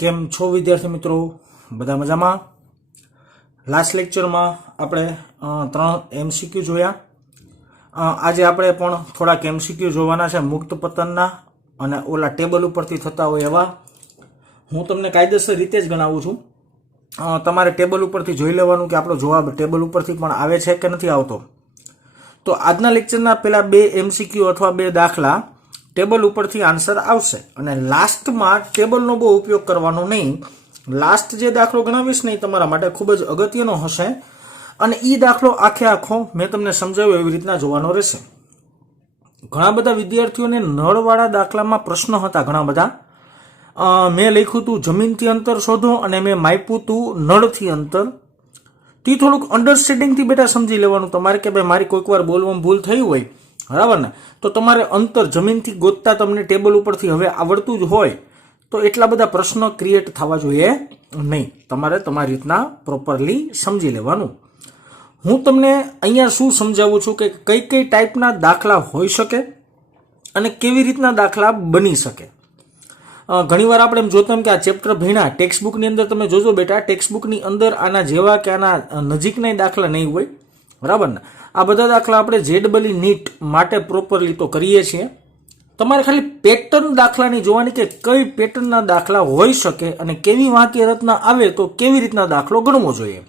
કેમ છો વિદ્યાર્થી મિત્રો? બધા મજામાં? લાસ્ટ લેક્ચરમાં આપણે 3 MCQ જોયા. આજે આપણે પણ થોડાક MCQ જોવાના છે મુક્ત પતનના અને ઓલા ટેબલ ઉપરથી થતા હોય એવા. હું તમને કાયદેસર રીતે જ ગણાવું છું. તમારે ટેબલ ઉપરથી જોઈ લેવાનું કે આપણો જવાબ ટેબલ ઉપરથી પણ આવે છે કે નથી આવતો. તો આજના લેક્ચરના પહેલા 2 MCQ અથવા 2 દાખલા ટેબલ ઉપરથી આન્સર આવશે અને લાસ્ટમાં ટેબલનો બહુ ઉપયોગ કરવાનો નહીં. લાસ્ટ જે દાખલો ગણાવીશ ને એ તમારા માટે ખૂબ જ અગત્યનો હશે અને એ દાખલો આખે આખો મેં તમને સમજાવ્યો એવી રીતના જોવાનો રહેશે. ઘણા બધા વિદ્યાર્થીઓને નળવાળા દાખલામાં પ્રશ્ન હતા. ઘણા બધા મેં લખ્યું હતું જમીનથી અંતર શોધો અને મેં માપ્યું હતું નળથી અંતર. તે થોડુંક અન્ડરસ્ટેન્ડિંગથી બેટા સમજી લેવાનું તમારે કે ભાઈ મારી કોઈક વાર બોલવામાં ભૂલ થઈ હોય, બરાબર ને, તો તમારે અંતર જમીનથી ગોતતા તમને ટેબલ ઉપરથી હવે આવડતું જ હોય તો એટલા બધા પ્રશ્નો ક્રિએટ થવા જોઈએ નહીં. તમારે તમારી રીતના પ્રોપરલી સમજી લેવાનું. હું તમને અહીંયા શું સમજાવું છું કે કઈ કઈ ટાઈપના દાખલા હોઈ શકે અને કેવી રીતના દાખલા બની શકે. ઘણીવાર આપણે એમ જોતા કે આ ચેપ્ટર ભણ્યા ટેક્સ્ટબુકની અંદર તમે જોજો બેટા, ટેક્સ્ટબુકની અંદર આના જેવા કે આના નજીકના દાખલા નહીં હોય, બરાબર ને. આ બધા દાખલા આપણે જેડબલી નીટ માટે પ્રોપરલી તો કરીએ છીએ. તમારે ખાલી પેટર્ન દાખલાની જોવાની કે કઈ પેટર્નના દાખલા હોઈ શકે અને કેવી વાક્ય રચના આવે તો કેવી રીતના દાખલો ગણવો જોઈએ,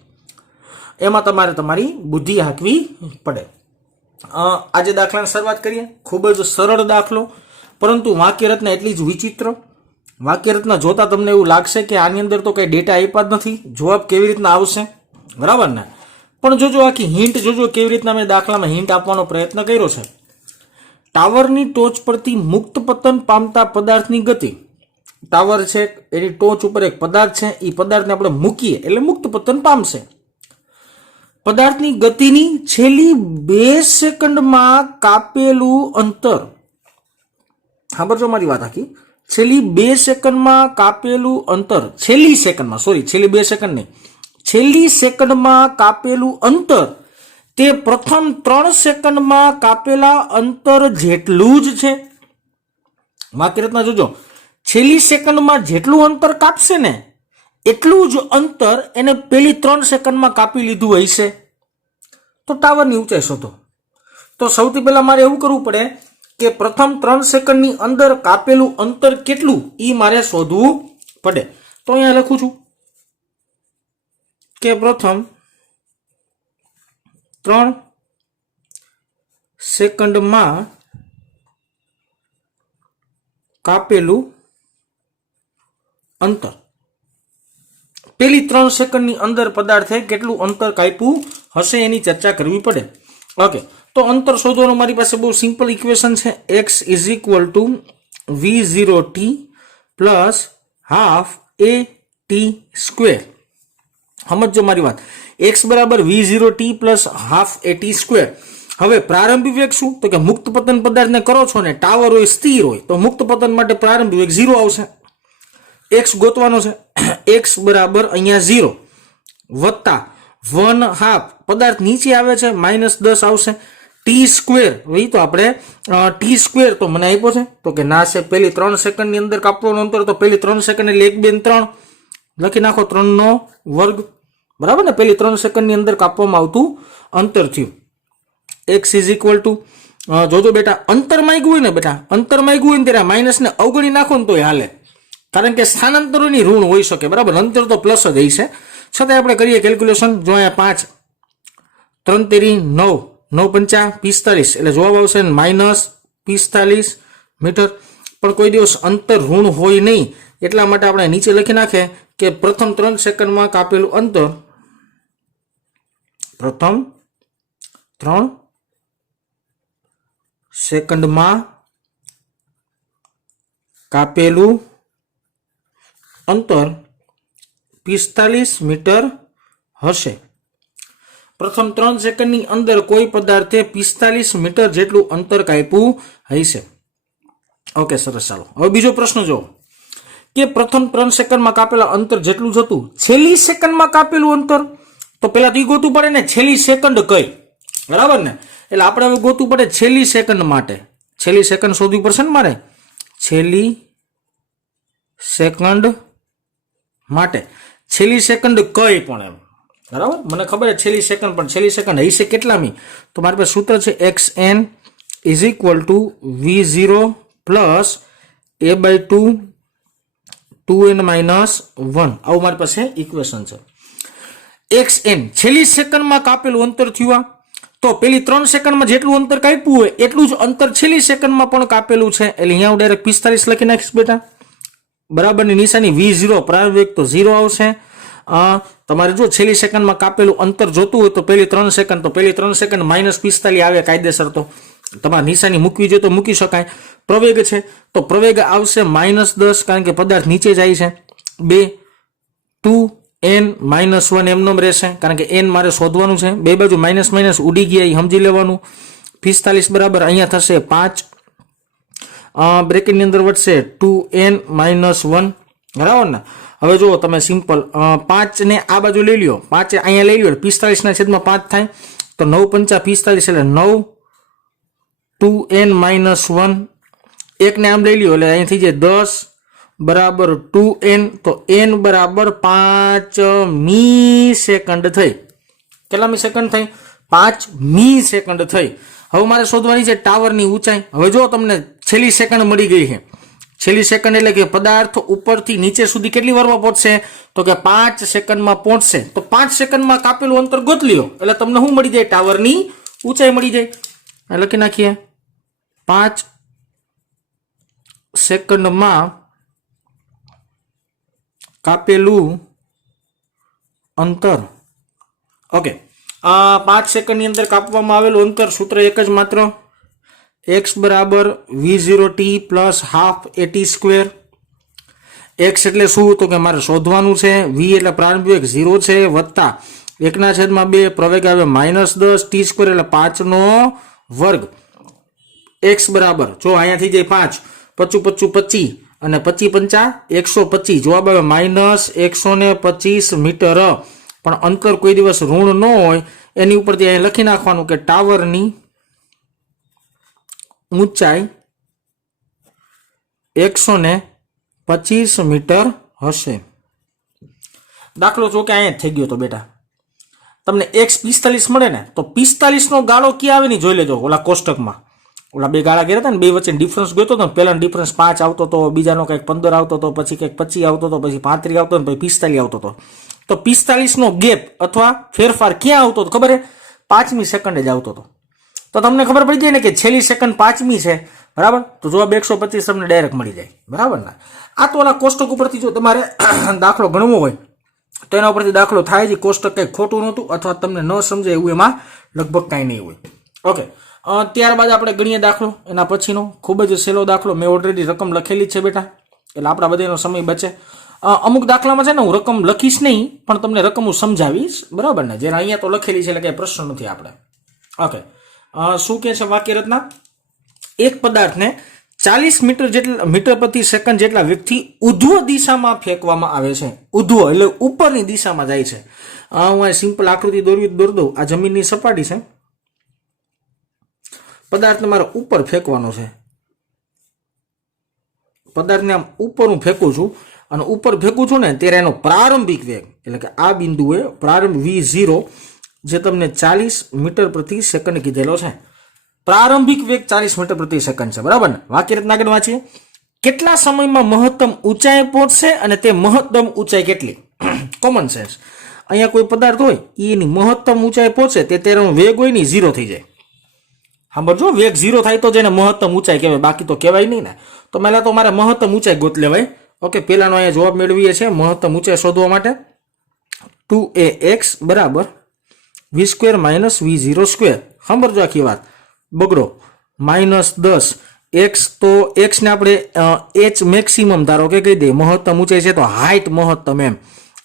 એમાં તમારે તમારી બુદ્ધિ હાંકવી પડે. આજે દાખલાની શરૂઆત કરીએ. ખૂબ જ સરળ દાખલો, પરંતુ વાક્ય રચના એટલી જ વિચિત્ર. વાક્ય રચના જોતા તમને એવું લાગશે કે આની અંદર તો કઈ ડેટા આપ્યા જ નથી, જવાબ કેવી રીતના આવશે, બરાબર ને. પણ જોજો આખી હિન્ટ જોજો કેવી રીતના મેં દાખલામાં હિન્ટ આપવાનો પ્રયત્ન કર્યો છે. ટાવરની ટોચ પરથી મુક્ત પતન પામતા પદાર્થની ગતિ. ટાવર છે, એની ટોચ ઉપર એક પદાર્થ છે, એ પદાર્થને આપણે મૂકીએ એટલે મુક્ત પતન પામશે. પદાર્થની ગતિની છેલ્લી 2 સેકન્ડમાં કાપેલું અંતર. સાંભળજો મારી વાત આખી. છેલ્લી 2 સેકન્ડમાં કાપેલું અંતર, છેલ્લી સેકન્ડમાં, સોરી, છેલ્લી 2 સેકન્ડ નહીં, છેલ્લી સેકન્ડમાં કાપેલું અંતર તે પ્રથમ 3 સેકન્ડમાં કાપેલા અંતર જેટલું જ છે. વાક્ય રચના જોજો. છેલ્લી સેકન્ડમાં જેટલું અંતર કાપશે ને એટલું જ અંતર એને પેલી 3 સેકન્ડમાં કાપી લીધું હશે. તો ટાવરની ઊંચાઈ શોધો. તો સૌથી પહેલા મારે એવું કરવું પડે કે પ્રથમ 3 સેકન્ડની અંદર કાપેલું અંતર કેટલું એ મારે શોધવું પડે. તો અહીંયા લખું છું કે પ્રથમ 3 સેકન્ડમાં કાપેલું અંતર. પેલી 3 સેકન્ડની અંદર પદાર્થે કેટલું અંતર કાપ્યું હશે એની ચર્ચા કરવી પડે. ઓકે, તો અંતર શોધવાનું મારી પાસે બહુ સિમ્પલ ઇક્વેશન છે. x is equal to v0t plus half at square. સમજો મારી વાત. x બરાબર v0t plus half at square. હવે પ્રારંભિક વેગ શું? તો કે મુક્ત પતન પદાર્થને કરો છો ને, ટાવર હોય, સ્થિર હોય, તો મુક્ત પતન માટે પ્રારંભિક વેગ 0 આવશે. x ગોતવાનો છે. x બરાબર અહીંયા 0 વત્તા 1/2, પદાર્થ નીચે આવે છે, -10 આવશે. ટી સ્ક્વેર, ભાઈ તો આપણે ટી સ્ક્વેર તો મને આપ્યો છે તો કે ના છે, પેલી 3 સેકન્ડની અંદર કાપવાનું અંતર, તો પેલી 3 સેકન્ડ એટલે 1 2 3 લખી નાખો, 3 નો વર્ગ, બરાબર ને. પેલી 3 સેકન્ડની અંદર કાપવામાં આવતું અંતર થયું. x ઇઝ ઇક્વલ ટુ, જોજો બેટા, અંતર માંગ્યું હોય ને બેટા, અંતર માંગ્યું હોય ને ત્યારે માઇનસ ને અવગણી નાખો ને તોય હાલે, કારણ કે સ્થાનાંતરોની ઋણ હોઈ શકે, બરાબર. અંતર તો પ્લસ જ હશે. છતાં આપણે કરીએ કેલ્ક્યુલેશન. જો અહીંયા 5 3 તેરી 9 9 5 45 એટલે જવાબ આવશે -45 મીટર. પણ કોઈ દિવસ અંતર ઋણ હોય નહીં, એટલા માટે આપણે નીચે લખી નાખે કે પ્રથમ 3 સેકન્ડમાં કાપેલું અંતર, પ્રથમ 3 સેકન્ડમાં કાપેલું અંતર 45 મીટર હશે. પ્રથમ 3 સેકન્ડની અંદર કોઈ પદાર્થે 45 મીટર જેટલું અંતર કાપ્યું હશે. ઓકે, સરસ. ચાલો હવે બીજો પ્રશ્ન જો કે પ્રથમ 3 સેકન્ડમાં કાપેલા અંતર જેટલું જ હતું, છેલ્લી સેકન્ડમાં કાપેલું અંતર. તો પેલા તો એ ગોતવું પડે ને છેલ્લી સેકન્ડ કઈ, બરાબર ને. એટલે આપણે હવે ગોતવું પડે છેલ્લી સેકન્ડ માટે. છેલ્લી સેકન્ડ શોધવી પડશે ને મારે. છેલ્લી સેકન્ડ માટે છેલ્લી સેકન્ડ કઈ પણ એમ બરાબર મને ખબર છે છેલ્લી સેકન્ડ પણ છેલ્લી સેકન્ડ હશે કેટલામી તો મારી પાસે સૂત્ર છે xn is equal to v0 plus a/2 2n minus 1 આવું મારી પાસે ઇક્વેશન છે xn છેલ્લી સેકન્ડમાં કાપેલું અંતર થયું તો પેલી 3 સેકન્ડમાં જેટલું અંતર કાપ્યું હોય એટલું જ અંતર છેલ્લી સેકન્ડમાં પણ કાપેલું છે એટલે અહીંયા હું ડાયરેક્ટ 45 લખી નાખીશ બેટા બરાબરની નિશાની v0 પ્રારંભિક તો 0 આવશે તમારે જો છેલ્લી સેકન્ડમાં કાપેલું અંતર જોતું હોય તો પેલી 3 સેકન્ડ -45 આવે કાયદેસર તો તમારે નિશાની મૂકવી જોઈએ તો મૂકી શકાય પ્રવેગ છે તો પ્રવેગ આવશે -10 કારણ કે પદાર્થ નીચે જાય છે 2 2n -1 એમનો રહેશે કારણ કે n મારે શોધવાનું છે બે બાજુ માઇનસ માઇનસ ઉડી ગયા એ સમજી લેવાનું 45 બરાબર અહીંયા થશે 5 બ્રેકેટની અંદર વધશે 2n -1 બરાબર ને હવે જો તમે સિમ્પલ 5 ને આ બાજુ લઈ લ્યો 5 અહીંયા લઈ લ્યો 45 ના છેદમાં 5 થાય તો 9 × 5 = 45 એટલે 9 2n -1 એક ને આમ લઈ લ્યો એટલે અહીં થઈ જાય 10 બરાબર 2n તો n બરાબર 5 મી સેકન્ડ થઈ કેટલા મી સેકન્ડ થઈ 5 મી સેકન્ડ થઈ હવે મારે શોધવાની છે ટાવરની ઊંચાઈ હવે જો તમને છેલ્લી સેકન્ડ મળી ગઈ છે છેલ્લી સેકન્ડ એટલે કે પદાર્થ ઉપરથી નીચે સુધી કેટલી વારમાં પહોંચશે તો કે 5 સેકન્ડમાં પહોંચશે તો 5 સેકન્ડમાં કાપેલું અંતર ગોત લ્યો એટલે તમને શું મળી જાય ટાવરની ઊંચાઈ મળી જાય લખી નાખીએ 5 સેકન્ડમાં કાપેલું અંતર ઓકે 5 સેકન્ડની અંદર કાપવામાં આવેલું અંતર સૂત્ર એક જ માત્ર x બરાબર v0t plus half at². x એટલે શું તો કે મારે શોધવાનું છે v એટલે પ્રારંભિક 0 છે વત્તા 1/2 પ્રવેગ આવે -10 t² એટલે 5 નો વર્ગ x બરાબર જો અહીંયા થઈ જાય 5 25 25 અને 25 × 5 125 જવાબ આવે -125 મીટર પણ અંતર કોઈ દિવસ ઋણ ન હોય એની ઉપરથી અહીં લખી નાખવાનું કે ટાવરની ઊંચાઈ 125 મીટર હશે દાખલો જો કે અહીંયા થઈ ગયો તો બેટા તમને x 45 મળે ને તો 45 નો ગાળો ક્યાં આવે ને જોઈ લેજો ઓલા કોષ્ટકમાં ઓલા બે ગાળા ગયા હતા ને બે વચ્ચે ડિફરન્સ ગયો તો પહેલાનો ડિફરન્સ 5 આવતો તો બીજાનો કંઈક 15 આવતો તો પછી કંઈક 25 આવતો તો પછી 35 આવતો ને પછી 45 આવતો તો 45 નો ગેપ અથવા ફેરફાર ક્યાં આવતો તો ખબર હે 5મી સેકન્ડે જ આવતો તો તમને ખબર પડી જાય ને કે છેલ્લી સેકન્ડ 5મી છે બરાબર તો જવાબ 125 તમને ડાયરેક્ટ મળી જાય બરાબર ને આ તો ઓલા કોષ્ટક ઉપરથી જો તમારે દાખલો ગણવો હોય તો એના ઉપરથી દાખલો થાય છે કોષ્ટક કંઈક ખોટું નહોતું અથવા તમને ન સમજાય એવું એમાં લગભગ કાંઈ નહીં હોય ઓકે ત્યારબાદ આપણે ગણીએ દાખલો એના પછીનો ખૂબ જ સહેલો દાખલો મેં ઓલરેડી રકમ લખેલી છે બેટા એટલે આપણા બધાનો સમય બચે અમુક દાખલામાં છે ને હું રકમ લખીશ નહીં પણ તમને રકમ હું સમજાવીશ બરાબર ને જેને અહીંયા તો લખેલી છે એટલે કંઈ પ્રશ્ન નથી આપણે ઓકે શું કહે છે વાક્ય રચના એક પદાર્થને 40 મીટર પ્રતિ સેકન્ડ જેટલા વેગથી ઉધ્વ દિશામાં ફેંકવામાં આવે છે ઉધ્વ એટલે ઉપરની દિશામાં જાય છે હું આ સિમ્પલ આકૃતિ દોરી દઉં આ જમીનની સપાટી છે પદાર્થને મારે ઉપર ફેંકવાનો છે પદાર્થને આમ ઉપર હું ફેંકું છું અને ઉપર ફેંકું છું ને ત્યારે એનો પ્રારંભિક વેગ એટલે કે આ બિંદુએ પ્રારંભ v0 જે તમને 40 મીટર પ્રતિ સેકન્ડ કીધેલો છે પ્રારંભિક વેગ 40 મીટર પ્રતિ સેકન્ડ છે બરાબર ને વાક્ય રચના આગળ વાંચીએ કેટલા સમયમાં મહત્તમ ઊંચાઈ પહોંચશે અને તે મહત્તમ ઊંચાઈ કેટલી કોમન સેન્સ અહીંયા કોઈ પદાર્થ હોય એની મહત્તમ ઊંચાઈ પહોંચે તે તેનો વેગ હોય ને 0 થઈ જાય સાંભળજો વેગ 0 થાય તો જેને મહત્તમ ઊંચાઈ કહેવાય બાકી તો કહેવાય નહીં ને તો પહેલા તો મારે મહત્તમ ઊંચાઈ ગોત લેવાય ઓકે પહેલાનો અહીંયા જવાબ મેળવીએ છીએ મહત્તમ ઊંચાઈ શોધવા માટે 2ax બરાબર v² - v0². સાંભળજો આખી વાત બગડો -10 x તો x ને આપણે h મેક્સિમમ ધારો કે કહી દે મહત્તમ ઊંચાઈ છે તો હાઈટ મહત્તમ એમ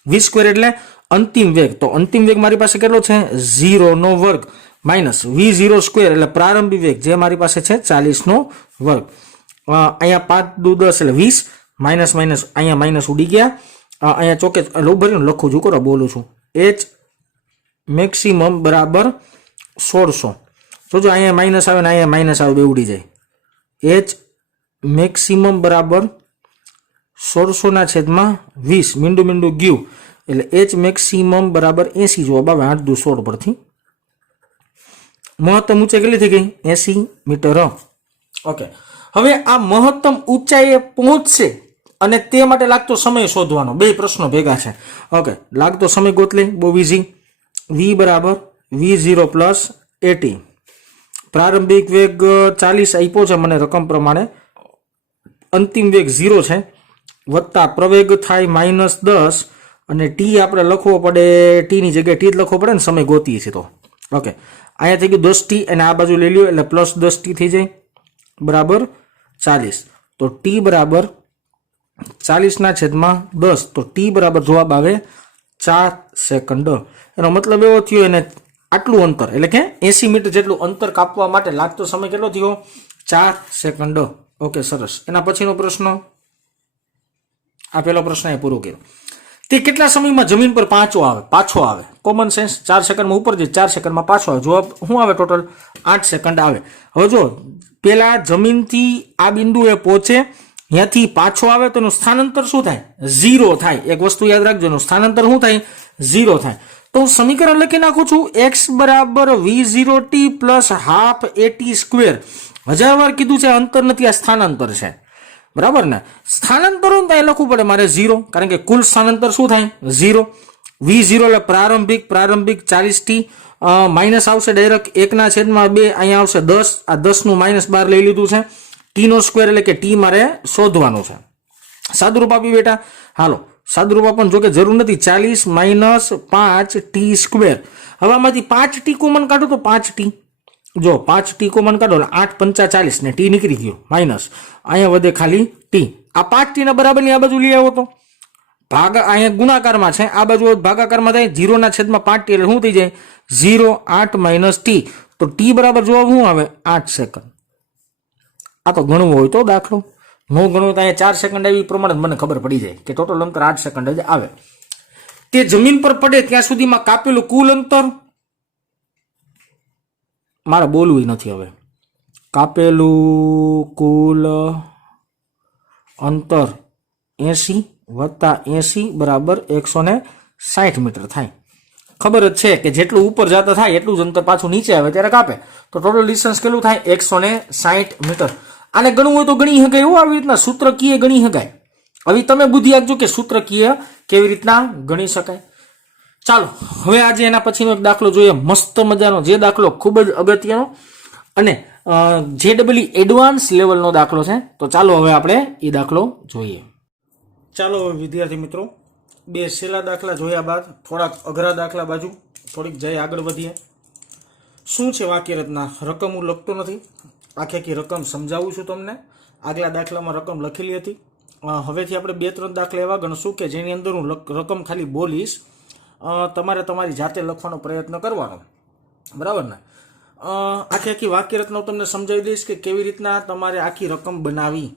v² એટલે અંતિમ વેગ તો અંતિમ વેગ મારી પાસે કેટલો છે 0 નો વર્ગ માઇનસ v0² એટલે પ્રારંભિક વેગ જે મારી પાસે છે 40 નો વર્ગ અહીંયા 5 દુ 10 એટલે 20 માઇનસ માઇનસ અહીંયા માઇનસ ઉડી ગયા અહીંયા ચોકે ભરીને લખું છું કરો બોલું છું h મેક્સિમમ બરાબર 1600 જો અહીંયા માઇનસ આવે ને અહીંયા માઇનસ આવે બે ઉડી જાય h મેક્સિમમ બરાબર 16/20 મીંડું મીંડું ગયું એટલે એચ મેક્સિમમ બરાબર 80 જવાબ આવે 8 દુ 16 પરથી. મહત્તમ ઊંચાઈ કેટલી થઈ ગઈ 80 મીટર. ઓકે, હવે આ મહત્તમ ઊંચાઈએ પહોંચશે અને તે માટે લાગતો સમય શોધવાનો. બે પ્રશ્નો ભેગા છે. ઓકે, લાગતો સમય ગોતલે, બહુ ઇઝી. v બરાબર v0 પ્લસ 80. પ્રારંભિક વેગ 40 આપ્યો છે મને રકમ પ્રમાણે, અંતિમ વેગ 0 છે, વત્તા પ્રવેગ થાય -10 અને ટી આપણે લખવો પડે, ટી ની જગ્યાએ ટી જ લખવો પડે ને, સમય ગોતીએ છીએ તો. ઓકે, અહીંયા થઈ ગયું 10t અને આ બાજુ લઈ લ્યો એટલે પ્લસ 10t થઈ જાય બરાબર 40. તો ટી બરાબર 40/10, તો ટી બરાબર જવાબ આવે 4 સેકન્ડ. એનો મતલબ એવો થયો એને આટલું અંતર એટલે કે 80 મીટર જેટલું અંતર કાપવા માટે લાગતો સમય કેટલો થયો 4 સેકન્ડ. ઓકે, સરસ. એના પછીનો પ્રશ્ન, આ પેલો પ્રશ્ન એ પૂરો કર્યો. તે કેટલા સમયમાં જમીન પર પાછો આવે? કોમન સેન્સ, 4 સેકન્ડમાં ઉપર જઈ 4 સેકન્ડમાં પાછો આવે. જવાબ શું આવે? ટોટલ 8 સેકન્ડ આવે. હવે જો પેલા જમીનથી આ બિંદુએ પહોંચે, ત્યાંથી પાછો આવે તો એનું સ્થાનાંતર શું થાય? 0 થાય. એક વસ્તુ યાદ રાખજો, એનું સ્થાનાંતર શું થાય? 0 થાય. તો હું સમીકરણ લખી નાખું છું, x બરાબર v0t plus half at square. 1000 વાર કીધું છે અંતર નથી, આ સ્થાનાંતર છે બરાબર ને. સ્થાનાંતર ત્યાં લખવું પડે મારે 0, કારણ કે કુલ સ્થાનાંતર શું થાય 0. v0 એટલે પ્રારંભિક 40t, માઇનસ આવશે ડાયરેક્ટ 1/2, અહીંયા આવશે 10, આ 10 નું -12 લઈ લીધું છે. ટી નો સ્ક્વેર એટલે કે ટી મારે શોધવાનું છે. સાદુરૂપ આપી બેટા, હાલો સાદુરૂપ આપવાનું જો કે જરૂર નથી. 40 - 5t સ્ક્વેર. હવે આમાંથી 5t કોમન કાઢો તો 5t, જો 5t કોમન કાઢો એટલે 8 × 5 = 40 ને ટી નીકળી ગયો માઇનસ, અહીંયા વધે ખાલી ટી. આ 5t ના બરાબરની આ બાજુ લઈ આવો તો ભાગા, અહીંયા ગુણાકારમાં છે, આ બાજુ ભાગાકારમાં થાય 0/5t એટલે શું થઈ જાય 0, 8 - t. તો ટી બરાબર જવાબ શું આવે 8 સેકન્ડ. આ તો ગણવું હોય તો દાખલો, નો ગણવું તો અહીંયા 4 સેકન્ડ આવી પ્રમાણે મને ખબર પડી જાય કે ટોટલ અંતર 8 સેકન્ડ જ આવે. તે જમીન પર પડે ત્યાં સુધીમાં કાપેલું કુલ અંતર, મારે બોલવું નથી હવે, કાપેલું કુલ અંતર 80 + 80 બરાબર 160 મીટર થાય. ખબર જ છે કે જેટલું ઉપર જતા થાય એટલું જ અંતર પાછું નીચે આવે ત્યારે કાપે, તો ટોટલ ડિસ્ટન્સ કેટલું થાય 160 મીટર. આને ગણવું હોય તો ગણી શકાય એવું, આવી રીતના સૂત્રકીય ગણી શકાય. હવે તમે બુદ્ધિ આપજો કે સૂત્રકીય કેવી રીતના ગણી શકાય. ચાલો હવે આજે એના પછીનો એક દાખલો જોઈએ, મસ્ત મજાનો, જે દાખલો ખૂબ જ અગત્યનો અને JEE એડવાન્સ લેવલનો દાખલો છે. તો ચાલો હવે આપણે એ દાખલો જોઈએ. ચાલો વિદ્યાર્થી મિત્રો, બે છેલ્લા દાખલા જોયા બાદ થોડાક અઘરા દાખલા બાજુ થોડીક જઈ આગળ વધીએ. શું છે વાક્ય રચના? રકમ હું લખતો નથી, આખી રકમ સમજાવું છું તમને. આગલા દાખલામાં રકમ લખેલી હતી. હવેથી આપણે 2-3 દાખલા એવા ગણશું કે જેની અંદર હું રકમ ખાલી બોલીશ, તમારે તમારી જાતે લખવાનો પ્રયત્ન કરવાનો, બરાબર ને. આખી વાક્ય રચના તમને સમજાવી દઈશ કે કેવી રીતના તમારે આખી રકમ બનાવી.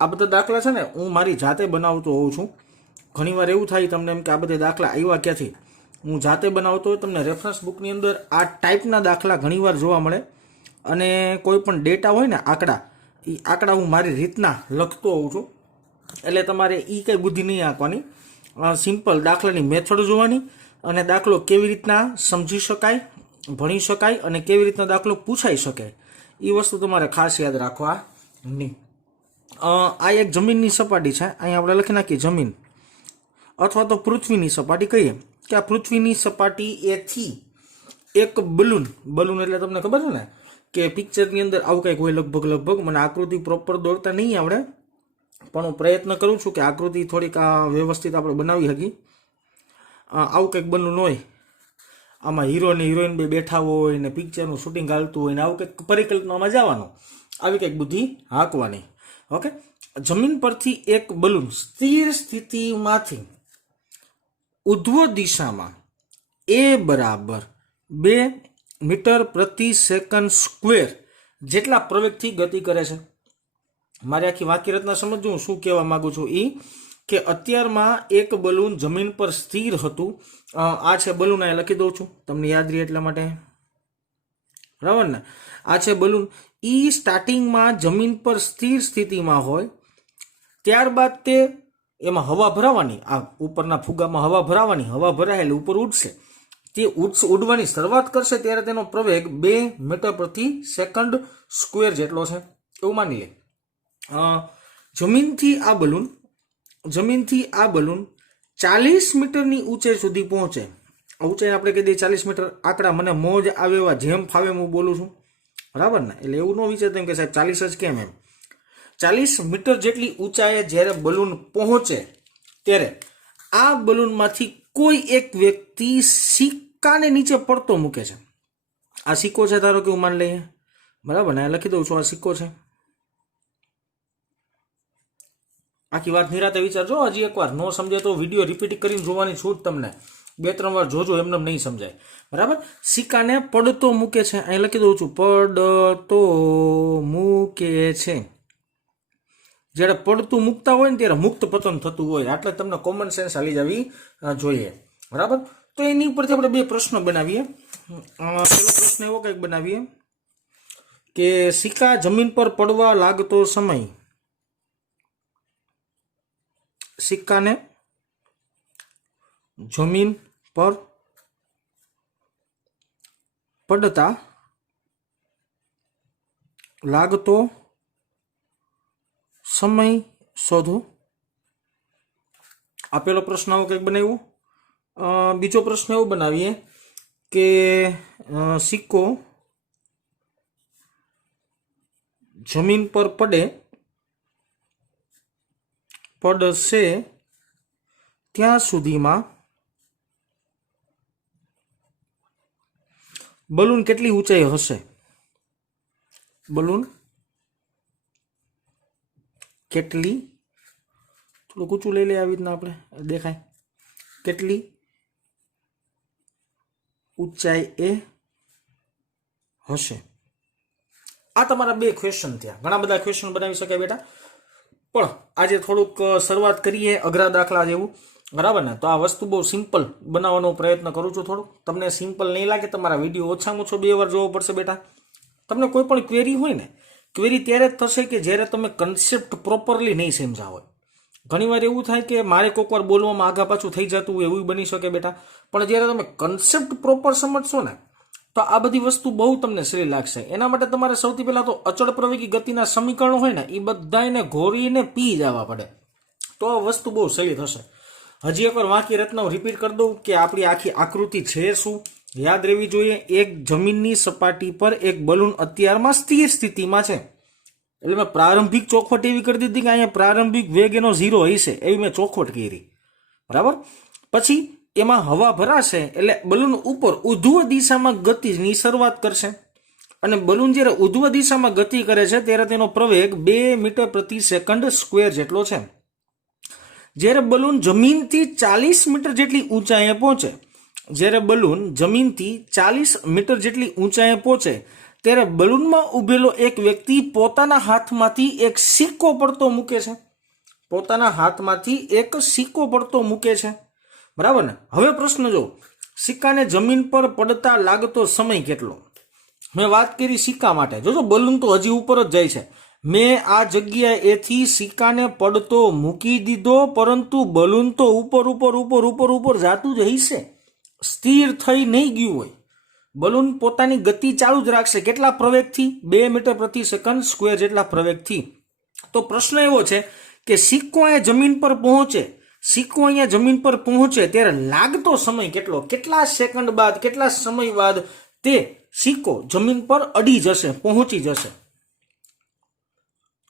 આ બધા દાખલા છે ને હું મારી જાતે બનાવતો હોઉં છું. ઘણીવાર એવું થાય તમને એમ કે આ બધા દાખલા આવ્યા ક્યાંથી, હું જાતે બનાવતો હોય. તમને રેફરન્સ બુકની અંદર આ ટાઈપના દાખલા ઘણીવાર જોવા મળે, અને કોઈ પણ ડેટા હોય ને આંકડા, એ આંકડા હું મારી રીતના લખતો હોઉં છું. એટલે તમારે એ કંઈ બુદ્ધિ નહીં આંકવાની, સિમ્પલ દાખલાની મેથડ જોવાની અને દાખલો કેવી રીતના સમજી શકાય, ભણી શકાય અને કેવી રીતના દાખલો પૂછાઈ શકે, એ વસ્તુ તમારે ખાસ યાદ રાખવાની. આ એક જમીનની સપાટી છે, અહીંયા આપણે લખી નાખીએ જમીન, અથવા તો પૃથ્વીની સપાટી કહીએ કે આ પૃથ્વીની સપાટી એથી એક બલૂન એટલે તમને ખબર છે ને કે પિક્ચરની અંદર આવું કંઈક હોય લગભગ. મને આકૃતિ પ્રોપર દોરતા નહીં આવડે, પણ હું પ્રયત્ન કરું છું કે આકૃતિ થોડીક વ્યવસ્થિત આપણે બનાવી શકીએ. આવું કંઈક બલૂન હોય, આમાં હીરો ને હિરોઈન બે બેઠા હોય ને પિક્ચરનું શૂટિંગ હાલતું હોય ને આવું કંઈક પરિકલ્પનામાં જવાનું, આવી કંઈક બુદ્ધિ હાંકવાની. ઓકે, જમીન પરથી એક બલૂન સ્થિર સ્થિતિમાંથી ઉધ્વ દિશામાં a બરાબર 2 મીટર પ્રતિ સેકન્ડ સ્ક્વેર જેટલા પ્રવેગથી ગતિ કરે છે. મારે આખી વાક્ય રચના સમજવું, હું શું કહેવા માંગુ છું એ કે અત્યારમાં એક બલૂન જમીન પર સ્થિર હતું. આ છે બલૂન, અહીંયા લખી દઉં છું તમને યાદ રહે એટલા માટે, બરાબર ને. આ છે બલૂન. ઈ સ્ટાર્ટિંગમાં જમીન પર સ્થિર સ્થિતિમાં હોય, ત્યારબાદ તે એમાં હવા ભરાવાની, આ ઉપરના ફુગામાં હવા ભરાવાની, હવા ભરાય એટલે ઉપર ઉડશે. તે ઉડવાની શરૂઆત કરશે ત્યારે તેનો પ્રવેગ 2 મીટર પ્રતિ સેકન્ડ સ્ક્વેર જેટલો છે એવું માની લે. જમીનથી આ બલૂન 40 મીટરની ઊંચાઈ સુધી પહોંચે. ઊંચાઈ આપણે કહી દઈએ 40 મીટર. આંકડા મને મોજ આવે એવા જેમ ફાવે હું બોલું છું, બરાબર ને? એટલે એવું ન વિચારતા કે સાહેબ 40 જ કેમ એમ. 40 મીટર જેટલી ઊંચાઈએ જ્યારે બલૂન પહોંચે ત્યારે આ બલૂનમાંથી કોઈ એક વ્યક્તિ સિક્કાને નીચે પડતો મૂકે છે. આ સિક્કો છે ધારો કે હું માની લઈએ, બરાબર ને? લખી દઉં છું આ સિક્કો છે. આખી વાત નિરાતે વિચારજો. હજી એકવાર ન સમજે તો વિડીયો રિપીટ કરીને જોવાની છૂટ તમને. 2-3 વાર જોજો, એમને નહીં સમજાય, બરાબર? સિક્કાને પડતો મૂકે છે. અહીં લખી દઉં છું પડતો મૂકે છે. જ્યારે પડતું મૂકતા હોય ને ત્યારે મુક્ત પતન થતું હોય. એટલે તમને કોમન સેન્સ હાલી જવી જોઈએ, બરાબર? તો એની ઉપરથી આપણે 2 પ્રશ્નો બનાવીએ. પહેલો પ્રશ્ન એવો કંઈક બનાવીએ કે સિક્કા જમીન પર પડવા લાગતો સમય, સિક્કાને જમીન પર પડતા લાગતો સમય શોધો. આપેલો પ્રશ્ન આવો કંઈક બનાવ્યો. બીજો પ્રશ્ન એવો બનાવીએ કે સિક્કો જમીન પર પડશે ત્યાં સુધીમાં બલૂન કેટલી ઊંચાઈ હશે? બલૂન કેટલી, થોડું ઊંચું લઈ લે આવી રીતના આપણે દેખાય, કેટલી ઊંચાઈ એ હશે. આ તમારા 2 ક્વેશ્ચન થયા. ઘણા બધા ક્વેશ્ચન બનાવી શકાય બેટા, પણ આજે થોડુંક શરૂઆત કરીએ અઘરા દાખલા જેવું, બરાબર ને? તો આ વસ્તુ બહુ સિમ્પલ બનાવવાનો પ્રયત્ન કરું છું. થોડુંક તમને સિમ્પલ નહીં લાગે, તમારા વિડીયો ઓછામાં ઓછો 2 વાર જોવો પડશે બેટા. તમને કોઈ પણ ક્વેરી હોય ને, ક્વેરી ત્યારે જ થશે કે જ્યારે તમે કન્સેપ્ટ પ્રોપરલી નહીં સમજા હોય. ઘણીવાર એવું થાય કે મારે કોઈક વાર બોલવામાં આગા પાછું થઈ જતું હોય, એવું બની શકે બેટા. પણ જ્યારે તમે કન્સેપ્ટ પ્રોપર સમજશો ને તો આ બધી વસ્તુ બહુ તમને સહેલી લાગશે. એના માટે તમારે સૌથી પહેલા તો અચળ પ્રવેગી ગતિના સમીકરણો હોય ને એ બધાને ઘોરીને પી જવા પડે, તો આ વસ્તુ બહુ સહેલી થશે. હજી એકવાર વાંકી રચનાઓ રિપીટ કરી દઉં કે આપણી આખી આકૃતિ છે શું, યાદ રહેવી જોઈએ. એક જમીનની સપાટી પર એક બલૂન અત્યારમાં સ્થિર સ્થિતિમાં છે. એટલે મેં પ્રારંભિક ચોખવટ એવી કરી દીધી કે અહીંયા પ્રારંભિક વેગ એનો 0 હશે, એવી મેં ચોખવટ કરી, બરાબર? પછી એમાં હવા ભરાશે એટલે બલૂન ઉપર ઉધ્વ દિશામાં ગતિની શરૂઆત કરશે. અને બલૂન જ્યારે ઉધ્વ દિશામાં ગતિ કરે છે ત્યારે તેનો પ્રવેગ 2 મીટર પ્રતિ સેકન્ડ સ્ક્વેર જેટલો છે. જ્યારે બલૂન જમીનથી 40 મીટર જેટલી ઊંચાઈએ પહોંચે, જ્યારે બલૂન જમીનથી 40 મીટર જેટલી ઊંચાઈએ પહોંચે ત્યારે બલૂનમાં ઉભેલો એક વ્યક્તિ પોતાના હાથમાંથી એક સિક્કો પડતો મૂકે છે. પોતાના હાથમાંથી એક સિક્કો પડતો મૂકે છે, બરાબર ને? હવે પ્રશ્ન જો, સિક્કાને જમીન પર પડતા લાગતો સમય કેટલો? મેં વાત કરી સિક્કા માટે. જોજો બલૂન તો હજી ઉપર જ જાય છે. મેં આ જગ્યાએથી સિક્કાને પડતો મૂકી દીધો, પરંતુ બલૂન તો ઉપર જાતું જ હશે, સ્થિર થઈ નહીં ગયું હોય. બલૂન પોતાની ગતિ ચાલુ જ રાખશે. કેટલા પ્રવેગથી? 2 મીટર પ્રતિ સેકન્ડ સ્ક્વેર જેટલા પ્રવેગથી. તો પ્રશ્ન એવો છે કે સિક્કો અહીંયા જમીન પર પહોંચે, સિક્કો અહીંયા જમીન પર પહોંચે ત્યારે લાગતો સમય કેટલો? કેટલા સેકન્ડ બાદ, કેટલા સમય બાદ તે સિક્કો જમીન પર અડી જશે, પહોંચી જશે?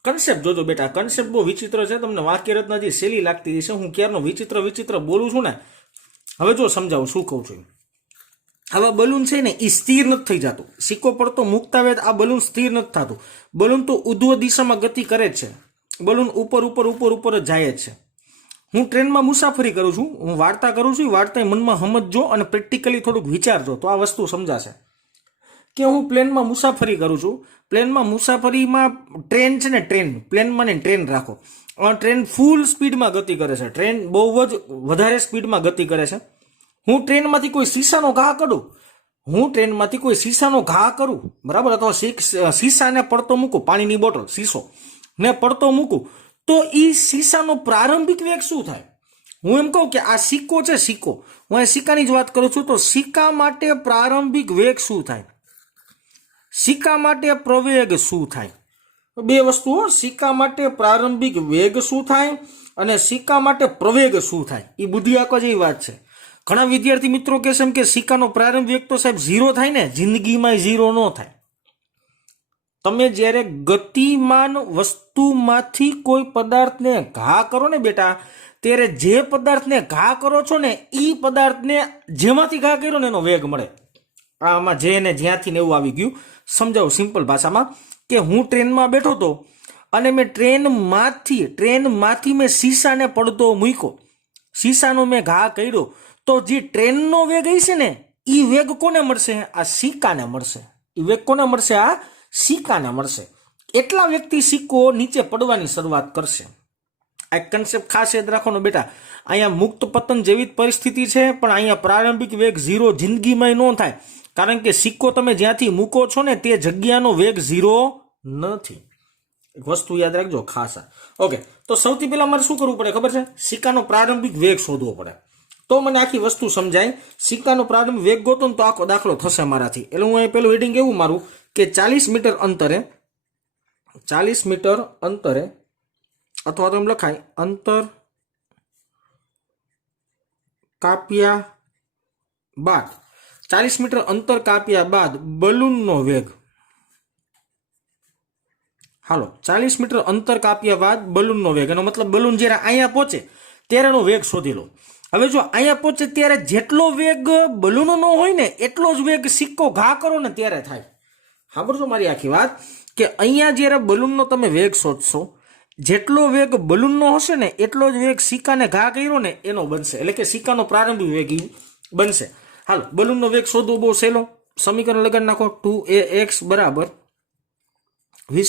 કન્સેપ્ટ જોજો બેટા, કન્સેપ્ટ બહુ વિચિત્ર છે. તમને વાક્ય રચનાથી સહેલી લાગતી હશે. હું ક્યારનો વિચિત્ર બોલું છું ને. હવે જો સમજાવું શું કહું છું. આવા બલૂન છે ને એ સ્થિર નથી થઈ જતું. સિક્કો પડતો મૂકતા હોય આ બલૂન સ્થિર નથી થતું. બલૂન તો ઉધ્વ દિશામાં ગતિ કરે જ છે. બલૂન ઉપર જ જાય જ છે. હું ટ્રેનમાં મુસાફરી કરું છું, હું વાર્તા કરું છું, વાર્તા મનમાં સમજજો અને પ્રેક્ટિકલી થોડુંક વિચારજો તો આ વસ્તુ સમજાશે. કે હું પ્લેનમાં મુસાફરી કરું છું. પ્લેનમાં મુસાફરીમાં ટ્રેન છે ને, પ્લેનમાં ને ટ્રેન રાખો. ટ્રેન ફૂલ સ્પીડમાં ગતિ કરે છે. ટ્રેન બહુ જ વધારે સ્પીડમાં ગતિ કરે છે. હું ટ્રેનમાંથી કોઈ શીશાનો ઘા કરું, બરાબર? અથવા શીશાને પડતો મૂકું, પાણીની બોટલ, શીશો ને પડતો મૂકું તો એ શીશાનો પ્રારંભિક વેગ શું થાય? હું એમ કહું કે આ સિક્કો છે, સિક્કો, હું આ સિક્કાની જ વાત કરું છું, તો સિક્કા માટે પ્રારંભિક વેગ શું થાય? સિક્કા માટે પ્રવેગ શું થાય? બે વસ્તુઓ, સિક્કા માટે પ્રારંભિક વેગ શું થાય અને સિક્કા માટે પ્રવેગ શું થાય, એ બુદ્ધિઆંક જેવી વાત છે. ઘણા વિદ્યાર્થી મિત્રો કહેશે એમ કે સિક્કાનો પ્રારંભિક વેગ તો સાહેબ 0 થાય ને, જિંદગીમાં 0 ન થાય. તમે જ્યારે ગતિમાન વસ્તુમાંથી કોઈ પદાર્થને ઘા કરો ને બેટા, ત્યારે જે પદાર્થને ઘા કરો છો ને એ પદાર્થને જેમાંથી ઘા કર્યો ને એનો વેગ મળે. આમાં જે ને જ્યાંથી ને એવું આવી ગયું. સમજાવું સિમ્પલ ભાષામાં કે હું ટ્રેનમાં બેઠો હતો અને મેં ટ્રેનમાંથી મેં શીશાને પડતો મૂક્યો, શીશાનો મેં ઘા કર્યો, તો જે ટ્રેનનો વેગ હશે ને એ વેગ કોને મળશે? આ સિક્કાને મળશે. એ વેગ કોને મળશે? આ સિક્કાને મળશે. એટલા વ્યક્તિ સિક્કો નીચે પડવાની શરૂઆત કરશે. આ કન્સેપ્ટ ખાસ યાદ રાખવાનો બેટા. અહીંયા મુક્ત પતન જેવી જ પરિસ્થિતિ છે, પણ અહીંયા પ્રારંભિક વેગ 0 જિંદગીમાં ન થાય, કારણ કે સિક્કો તમે જ્યાંથી મૂકો છો ને તે જગ્યાનો વેગ 0 નથી. એક વસ્તુ યાદ રાખજો ખાસ. ઓકે, તો સૌથી પહેલા મારે શું કરવું પડે ખબર છે? સિક્કાનો પ્રારંભિક વેગ શોધવો પડે, તો મને આખી વસ્તુ સમજાય. સિક્કાનો પ્રારંભિક વેગ ગોતો ને તો આખો દાખલો થશે મારાથી. એટલે હું અહીં પેલું હેડિંગ એવું મારું કે 40 મીટર અંતરે અથવા તો એમ લખાય અંતર કાપ્યા બાદ, 40 મીટર અંતર કાપ્યા બાદ બલૂનનો વેગ. હાલો, 40 મીટર અંતર કાપ્યા બાદ બલૂનનો વેગ, એનો મતલબ બલૂન જ્યારે અહીંયા પહોંચે ત્યારે એનો વેગ શોધી લો. હવે જો અહીંયા પહોંચે ત્યારે જેટલો વેગ બલૂનનો હોય ને એટલો જ વેગ સિક્કો ઘા કરો ને ત્યારે થાય. સાંભળજો મારી આખી વાત કે અહીંયા જ્યારે બલૂનનો તમે વેગ શોધશો, જેટલો વેગ બલૂનનો હશે ને એટલો જ વેગ સિક્કાને ઘા કર્યો ને એનો બનશે. એટલે કે સિક્કાનો પ્રારંભિક વેગ બનશે. હાલો, બલૂનનો વેગ શોધવો બહુ સહેલો. સમીકરણ લગાડી નાખો. 2ax બરાબર v² -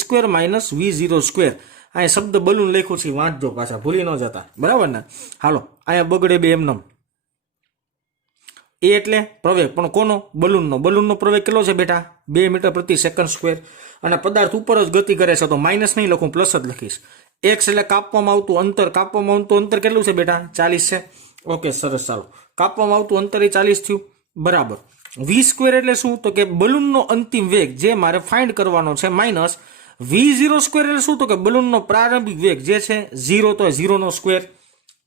v0². અહીંયા શબ્દ બલૂન લખ્યું છે, વાંચજો પાછા, ભૂલી ન જતા, બરાબર ને? હાલો, અહીંયા બગડે બે એમનેમ. એ એટલે પ્રવેગ, પણ કોનો? બલૂનનો. બલૂનનો પ્રવેગ કેટલો છે બેટા? 2 મીટર પ્રતિ સેકન્ડ². અને પદાર્થ ઉપર જ ગતિ કરે છે, તો માઇનસ નહીં લખું, પ્લસ જ લખીશ. એક્સ એટલે કાપવામાં આવતું અંતર કેટલું છે બેટા? 40 છે. ઓકે, સરસ. ચાલો, કાપવામાં આવતું અંતર એ 40 થયું, બરાબર. v² એટલે શું? તો કે બલૂનનો અંતિમ વેગ જે મારે ફાઇન્ડ કરવાનો છે, માઇનસ v0² એટલે શું? તો કે બલૂનનો પ્રારંભિક વેગ જે છે 0, તો 0નો સ્ક્વેર.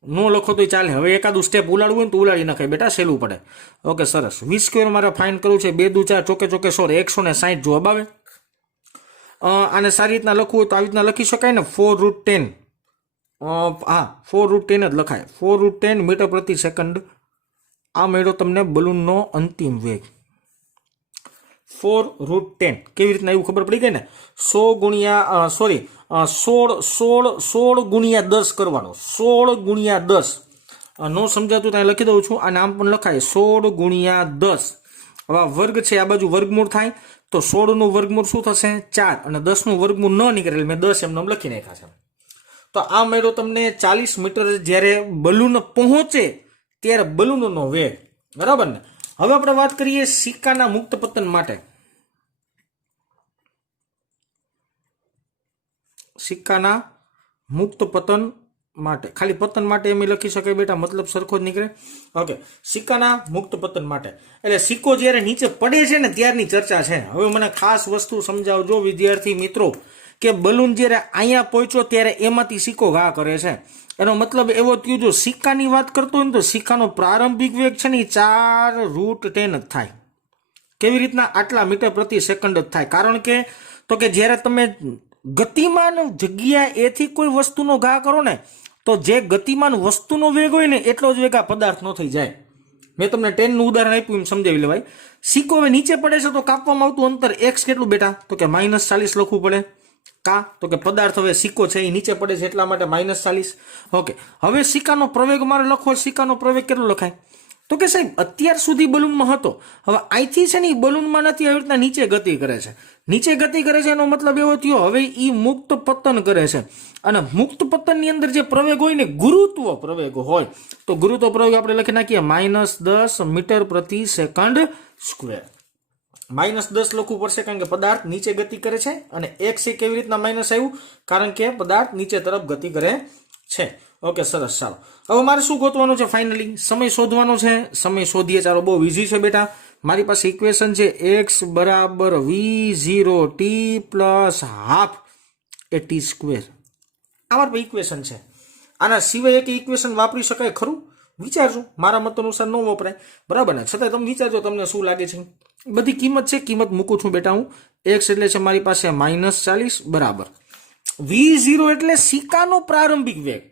નો લખો તો ચાલે. હવે એકાદું સ્ટેપ ઉલાડવું હોય તો ઉલાડી નાખાય બેટા, સહેલું પડે. ઓકે, સરસ. v² મારે ફાઇન્ડ કરવું છે. 2 દુ 4, ચોકે 160 જવાબ આવે. આને સારી રીતના લખવું હોય તો આવી રીતના લખી શકાય ને, 4√10. હા, 4√10 જ લખાય. 4√10 મીટર પ્રતિ સેકન્ડ. આ મેળો તમને બલૂનનો અંતિમ વેગ. 4√10 કેવી રીતના એવું ખબર પડી ગઈ ને? 16 ગુણ્યા 10 કરવાનો. 16 ગુણ્યા 10. નો સમજાતું ત્યાં લખી દઉં છું. આ નામ પણ લખાય 16 ગુણ્યા 10. હવે વર્ગ છે, આ બાજુ વર્ગમૂળ થાય, તો 16 નું વર્ગમૂળ શું થશે? 4. અને 10 નું વર્ગમૂળ ન નીકળે, મેં 10 એમ લખી નાખ્યા છે. તો આ મેળો તમને 40 મીટર જ્યારે બલૂન પહોંચે ત્યારે બલૂનનો વેગ, બરાબર ને? હવે આપણે વાત કરીએ સિક્કાના મુક્ત પતન માટે. સિક્કાના મુક્ત પતન માટે, ખાલી પતન માટે એમ લખી શકાય બેટા, મતલબ સરખો જ નીકળે. ઓકે, સિક્કાના મુક્ત પતન માટે એટલે સિક્કો જ્યારે નીચે પડે છે ને ત્યારની ચર્ચા છે. હવે મને ખાસ વસ્તુ સમજાવજો વિદ્યાર્થી મિત્રો કે બલૂન જ્યારે અહીંયા પહોંચ્યો ત્યારે એમાંથી સિક્કો ઘા કરે છે. એનો મતલબ એવો થયો, જો સિક્કાની વાત કરતો હોય ને તો સિક્કાનો પ્રારંભિક વેગ છે ને 4√10 જ થાય. કેવી રીતના? આટલા મીટર પ્રતિ સેકન્ડ જ થાય. કારણ કે તો કે જ્યારે તમે ગતિમાન જગ્યા એથી કોઈ વસ્તુનો ઘા કરો ને તો જે ગતિમાન વસ્તુનો વેગ હોય ને એટલો જ વેગ આ પદાર્થનો થઈ જાય. મેં તમને 10 નું ઉદાહરણ આપ્યું, એમ સમજાવી લેવાય. સિક્કો હવે નીચે પડે છે તો કાપવામાં આવતું અંતર x કેટલું બેટા? તો કે -40 લખવું પડે. કા? તો કે પદાર્થ હવે સિક્કો છે એ નીચે પડે છે એટલા માટે -40. ઓકે, હવે સિક્કાનો પ્રવેગ મારે લખવો. સિક્કાનો પ્રવેગ કેટલો લખાય? તો કે સાહેબ અત્યાર સુધી બલૂનમાં હતો, હવે અહીંથી છે ને એ બલૂનમાં નથી, આવી રીતના નીચે ગતિ કરે છે. નીચે ગતિ કરે છે એનો મતલબ એવો થયો હવે એ મુક્ત પતન કરે છે. અને મુક્ત પતનની અંદર જે પ્રવેગ હોય ને ગુરુત્વ પ્રવેગ હોય, તો ગુરુત્વ પ્રવેગ આપણે લખી નાખીએ -10 મીટર પ્રતિ સેકન્ડ². -10 લખવું પડશે કારણ કે પદાર્થ નીચે ગતિ કરે છે અને x એ કેવી રીતના માઇનસ આવ્યું કારણ કે પદાર્થ નીચે તરફ ગતિ કરે છે. ઓકે સરસ. ચાલો હવે મારે શું ગોતવાનું છે? ફાઇનલી સમય શોધવાનો છે. સમય શોધીએ. ચાલો બહુ ઈઝી છે બેટા. મારી પાસે ઇક્વેશન છે x બરાબર v0t પ્લસ હાફ એ t સ્ક્વેર. આ મારી ઇક્વેશન છે. આના સિવાય એક ઇક્વેશન વાપરી શકાય ખરું? વિચારજો. મારા મત અનુસાર ન વપરાય, બરાબર ને? છતાં તમે વિચારજો તમને શું લાગે છે. બધી કિંમત છે, કિંમત મૂકું છું બેટા હું. x એટલે છે મારી પાસે -40 બરાબર v0 એટલે સિક્કાનો પ્રારંભિક વેગ.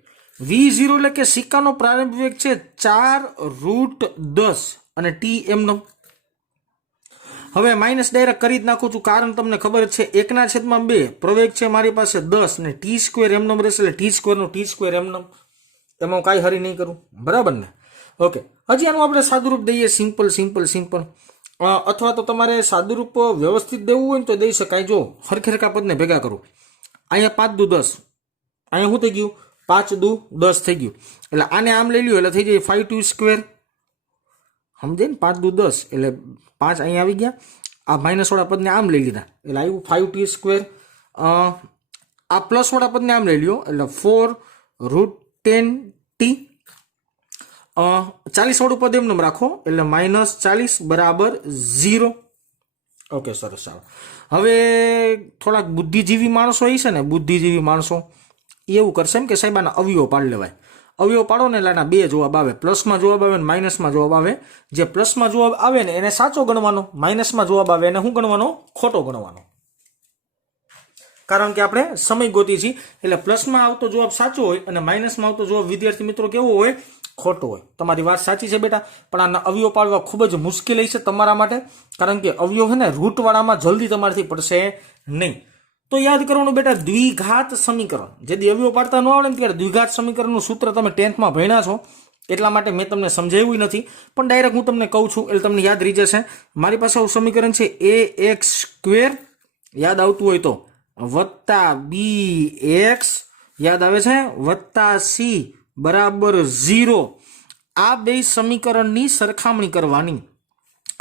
v0 એટલે કે સિક્કાનો પ્રારંભિક વેગ છે 4√10 અને t એમનો. હવે માઇનસ ડાયરેક્ટ કરી જ નાખું છું કારણ તમને ખબર છે 1/2 પ્રવેગ છે મારી પાસે 10 ને t સ્ક્વેર એમનો રહેશે એટલે t સ્ક્વેર નો t સ્ક્વેર એમનો. એમાં કાંઈ હરી નહીં કરું, બરાબર ને? ઓકે. હજી આનું આપણે સાદુરૂપ દઈએ. સિમ્પલ. અથવા તો તમારે સાદુરૂપ વ્યવસ્થિત દેવું હોય ને તો દઈ શકાય. જો હરખેરખા પદને ભેગા કરું. અહીંયા 5 દુ 10, અહીંયા શું થઈ ગયું? 5 દુ 10 થઈ ગયું. એટલે આને આમ લઈ લ્યો એટલે થઈ જાય 5t સ્ક્વેર. સમજે ને? 5 દુ 10 એટલે 5 અહીંયા આવી ગયા. આ માઇનસ વાળા પદને આમ લઈ લીધા એટલે આવ્યું 5t સ્ક્વેર. આ પ્લસ વાળા પદને આમ લઈ લ્યો એટલે 4√10t. 40 વાળું પદ એમને રાખો એટલે -40 બરાબર 0. ઓકે સરસ. ચાલો હવે થોડાક બુદ્ધિજીવી માણસો હોય છે ને, બુદ્ધિજીવી માણસો એવું કરશે એમ કે સાહેબ આના અવયવો પાડી લેવાય. અવયવો પાડો ને એટલે આના 2 જવાબ આવે. પ્લસમાં જવાબ આવે ને માઇનસમાં જવાબ આવે. જે પ્લસમાં જવાબ આવે ને એને સાચો ગણવાનો, માઇનસમાં જવાબ આવે એને શું ગણવાનો? ખોટો ગણવાનો. કારણ કે આપણે સમય ગોતી છીએ એટલે પ્લસમાં આવતો જવાબ સાચો હોય અને માઇનસમાં આવતો જવાબ વિદ્યાર્થી મિત્રો કેવો હોય? ખોટો હોય. તમારી વાત સાચી છે બેટા, પણ આના અવયવ પાડવા ખૂબ જ મુશ્કેલ છે તમારા માટે કારણ કે અવયવ છે ને રૂટવાળામાં જલ્દી તમારાથી પડશે નહીં. તો યાદ કરવાનું બેટા દ્વિઘાત સમીકરણ. જેથી અવયવ પાડતા ન આવડે ને ત્યારે દ્વિઘાત સમીકરણનું સૂત્ર તમે 10th માં ભણ્યા છો એટલા માટે મેં તમને સમજાવ્યું નથી, પણ ડાયરેક્ટ હું તમને કહું છું એટલે તમને યાદ રહી જશે. મારી પાસે આવું સમીકરણ છે ax², યાદ આવતું હોય તો, વત્તા bx, યાદ આવે છે, વત્તા c બરાબર 0. આ બે સમીકરણની સરખામણી કરવાની.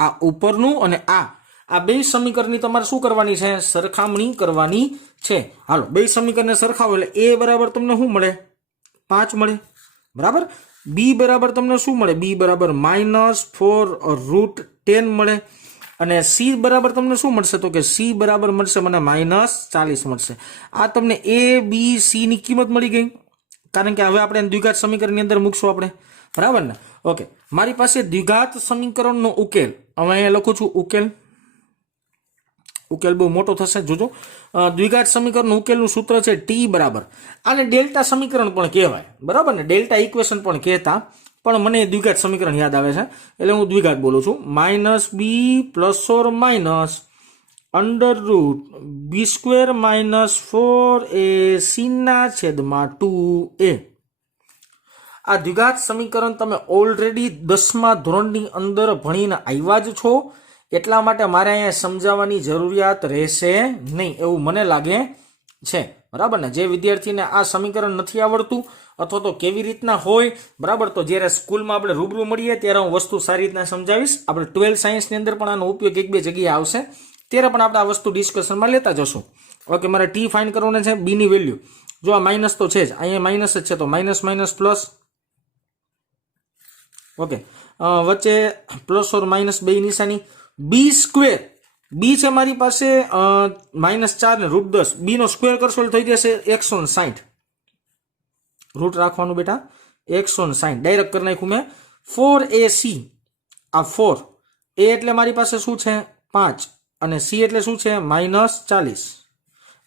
આ ઉપરનું અને આ બે સમીકરણની તમારે શું કરવાની છે? સરખામણી કરવાની છે. હાલો બે સમીકરણને સરખાવો એટલે a બરાબર તમને શું મળે? 5 મળે, બરાબર. b બરાબર તમને શું મળે? b બરાબર -4√10 મળે. અને c બરાબર તમને શું મળશે? તો કે c બરાબર મળશે મને -40 મળશે. આ તમને a b c ની કિંમત મળી ગઈ કારણ કે હવે આપણે દ્વિઘાત સમીકરણની અંદર મૂકશું આપણે, બરાબર ને? ઓકે. મારી પાસે દ્વિઘાત સમીકરણનો ઉકેલ, હવે અહીંયા લખું છું ઉકેલ બહુ મોટો થશે જોજો. દ્વિઘાત સમીકરણનું ઉકેલનું સૂત્ર છે t બરાબર, આને ડેલ્ટા સમીકરણ પણ કહેવાય, બરાબર ને? ડેલ્ટા ઇક્વેશન પણ કહેતા, પણ મને દ્વિઘાત સમીકરણ યાદ આવે છે એટલે હું દ્વિઘાત બોલું છું. -b ±√b² -4ac/2a. આ દ્વિઘાત સમીકરણ તમે ઓલરેડી 10મા ધોરણની અંદર ભણીને આવ્યા જ છો એટલા માટે મારે અહીંયા સમજાવવાની જરૂરિયાત રહેશે નહીં એવું મને લાગે છે, બરાબર ને? જે વિદ્યાર્થીને આ સમીકરણ નથી આવડતું અથવા તો કેવી રીતના હોય, બરાબર, તો જ્યારે સ્કૂલમાં આપણે રૂબરૂ મળીએ ત્યારે હું વસ્તુ સારી રીતના સમજાવીશ. આપણે 12 સાયન્સની અંદર પણ આનો ઉપયોગ 1-2 જગ્યાએ આવશે ત્યારે પણ આપણે આ વસ્તુ ડિસ્કશનમાં લેતા જશું. ઓકે. મારે ટી ફાઇન કરવાના છે, બી ની વેલ્યુ. જો આ માઇનસ તો છે જ, અહીંયા માઇનસ જ છે તો માઇનસ પ્લસ. ઓકે. વચ્ચે પ્લસ ઓર માઇનસ બે નિશાની. b², બી છે મારી પાસે -4 ને √10. બી નો સ્ક્વેર કરશો એટલે થઈ જશે 160. રૂટ રાખવાનું બેટા 160. ડાયરેક્ટ કરી નાખ્યું મેં. 4ac, આ 4 a એટલે મારી પાસે શું છે? 5 અને c એટલે શું છે? -40.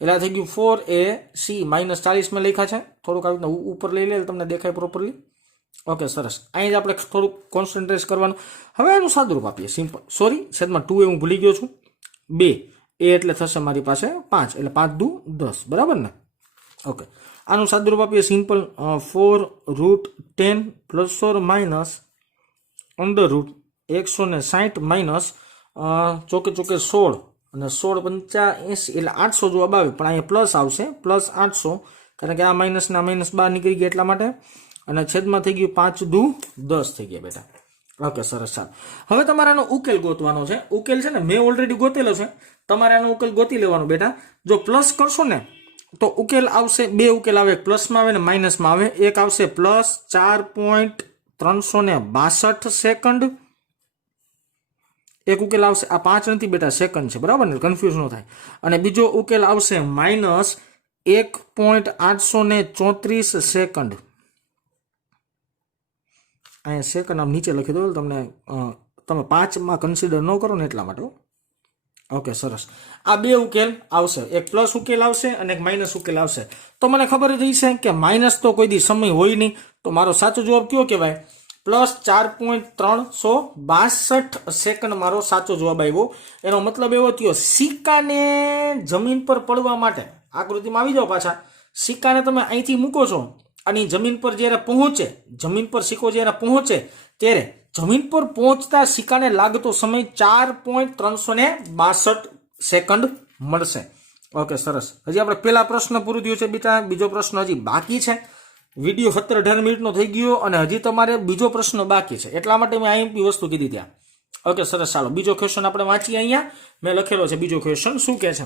એટલે થઈ ગયું 4ac -40 મેં લખ્યા છે. થોડુંક આવી રીતના ઉપર લઈ લે તમને દેખાય પ્રોપરલી. ઓકે સરસ. અહીં જ આપણે થોડુંક કોન્સન્ટ્રેટ કરવાનું. હવે આનું સાદુરૂપ આપીએ. સિમ્પલ. સોરી, છેદમાં 2 એ હું ભૂલી ગયો છું. 2 એ એટલે થશે મારી પાસે 5 એટલે 5 દુ 10, બરાબર ને? ઓકે. આનું સાદુરૂપ આપીએ સિમ્પલ. 4√10 ±√160 ચોકે 16 અને 16×5 = 80 એટલે 800 જવાબ આવે, પણ અહીંયા પ્લસ આવશે, +800 કારણ કે આ માઇનસ ના માઇનસ બહાર નીકળી ગયા એટલા માટે. અને છેદમાં થઈ ગયું 5 દુ 10 થઈ ગયા બેટા. ઓકે, સરસ. ચાલો, હવે તમારે આનો ઉકેલ ગોતવાનો છે. ઉકેલ છે ને મેં ઓલરેડી ગોતેલો છે, તમારે આનો ઉકેલ ગોતી લેવાનો બેટા. જો પ્લસ કરશો ને તો ઉકેલ આવશે, બે ઉકેલ આવે, પ્લસમાં આવે ને માઇનસમાં આવે. એક આવશે પ્લસ 4.362 સેકન્ડ, એક ઉકેલ આવશે, આ 5 નથી બેટા, સેકન્ડ છે, બરાબર ને, કન્ફ્યુઝ ન થાય. અને બીજો ઉકેલ આવશે માઇનસ 1.834 સેકન્ડ. અહીંયા સેકન્ડ આમ નીચે લખી દો તમને, તમે 5માં કન્સિડર ન કરો ને એટલા માટે. ઓકે, સરસ. આ બે ઉકેલ આવશે, એક પ્લસ ઉકેલ આવશે અને એક માઇનસ ઉકેલ આવશે. તો મને ખબર જ છે કે માઇનસ તો કોઈ દી સમય હોય નહીં, તો મારો સાચો જવાબ કયો કહેવાય? પ્લસ 4.362 સેકન્ડ મારો સાચો જવાબ આવ્યો. એનો મતલબ એવો થયો, સિક્કાને જમીન પર પડવા માટે, આકૃતિમાં આવી જાઓ પાછા, સિક્કાને તમે અહીંથી મૂકો છો અને જમીન પર જ્યારે પહોંચે, જમીન પર સિક્કો જ્યારે પહોંચે ત્યારે જમીન પર પહોંચતા સિક્કાને લાગતો સમય 4.362 સેકન્ડ મળશે. ઓકે, સરસ. હજી આપણે પહેલા પ્રશ્ન પૂરું થયું છે બેટા, બીજો પ્રશ્ન હજી બાકી છે. વિડીયો 17-18 મિનિટનો થઈ ગયો અને હજી તમારે બીજો પ્રશ્ન બાકી છે, એટલા માટે મેં આઈએમપી વસ્તુ કીધી ત્યાં. ઓકે, સરસ. ચાલો, બીજો ક્વેશ્ચન આપણે વાંચીએ. અહીંયા મેં લખેલો છે બીજો ક્વેશ્ચન. શું કહે છે?